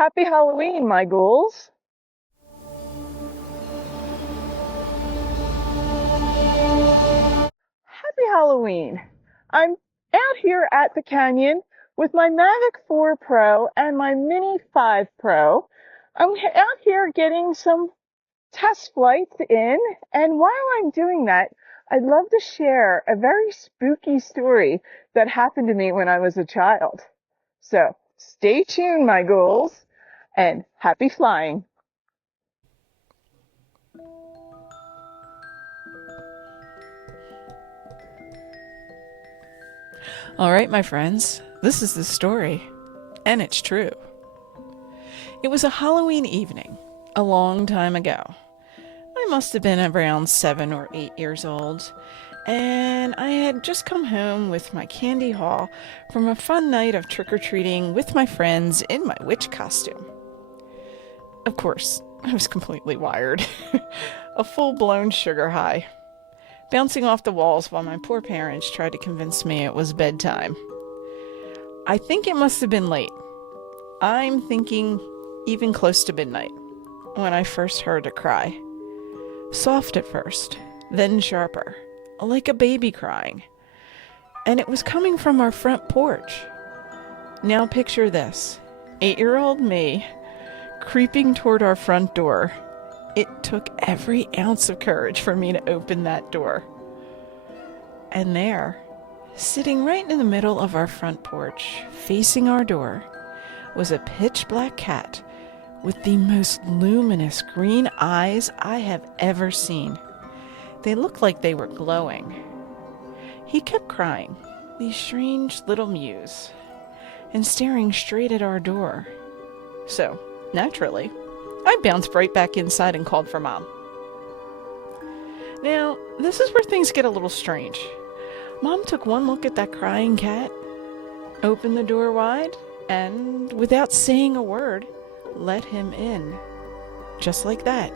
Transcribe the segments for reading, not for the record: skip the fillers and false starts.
Happy Halloween, my ghouls. Happy Halloween. I'm out here at the canyon with my Mavic 4 Pro and my Mini 5 Pro. I'm out here getting some test flights in, and while I'm doing that, I'd love to share a very spooky story that happened to me when I was a child. So stay tuned, my ghouls, and happy flying. All right, my friends, this is the story, and it's true. It was a Halloween evening, a long time ago. I must have been around 7 or 8 years old, and I had just come home with my candy haul from a fun night of trick-or-treating with my friends in my witch costume. Of course, I was completely wired, a full-blown sugar high, bouncing off the walls while my poor parents tried to convince me it was bedtime. I think it must have been late. I'm thinking even close to midnight when I first heard a cry. Soft at first, then sharper, like a baby crying. And it was coming from our front porch. Now picture this, 8-year-old me creeping toward our front door. It took every ounce of courage for me to open that door. And there, sitting right in the middle of our front porch, facing our door, was a pitch black cat with the most luminous green eyes I have ever seen. They looked like they were glowing. He kept crying, these strange little mews, and staring straight at our door. So, naturally, I bounced right back inside and called for Mom. Now, this is where things get a little strange. Mom took one look at that crying cat, opened the door wide, and, without saying a word, let him in. Just like that.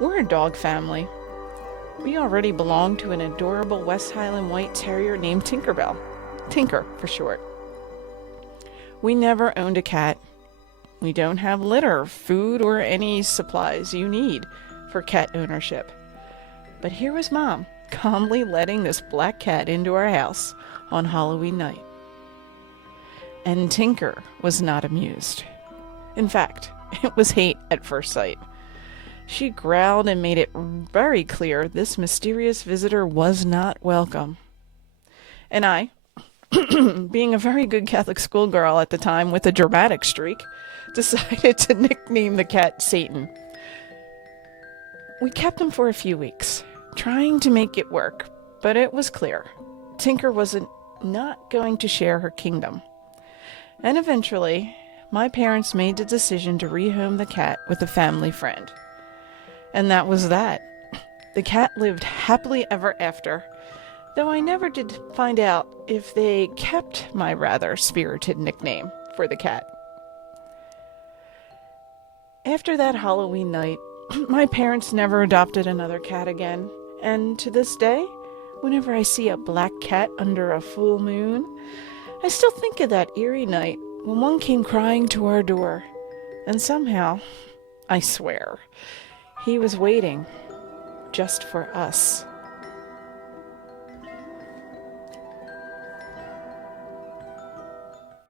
We're a dog family. We already belong to an adorable West Highland White Terrier named Tinkerbell. Tinker, for short. We never owned a cat. We don't have litter, food, or any supplies you need for cat ownership. But here was Mom, calmly letting this black cat into our house on Halloween night. And Tinker was not amused. In fact, it was hate at first sight. She growled and made it very clear this mysterious visitor was not welcome. And I, being a very good Catholic schoolgirl at the time with a dramatic streak, decided to nickname the cat Satan. We kept him for a few weeks, trying to make it work, but it was clear Tinker wasn't not going to share her kingdom. And eventually, my parents made the decision to rehome the cat with a family friend. And that was that. The cat lived happily ever after, though I never did find out if they kept my rather spirited nickname for the cat. After that Halloween night, my parents never adopted another cat again, and to this day, whenever I see a black cat under a full moon, I still think of that eerie night when one came crying to our door, and somehow, I swear, he was waiting just for us.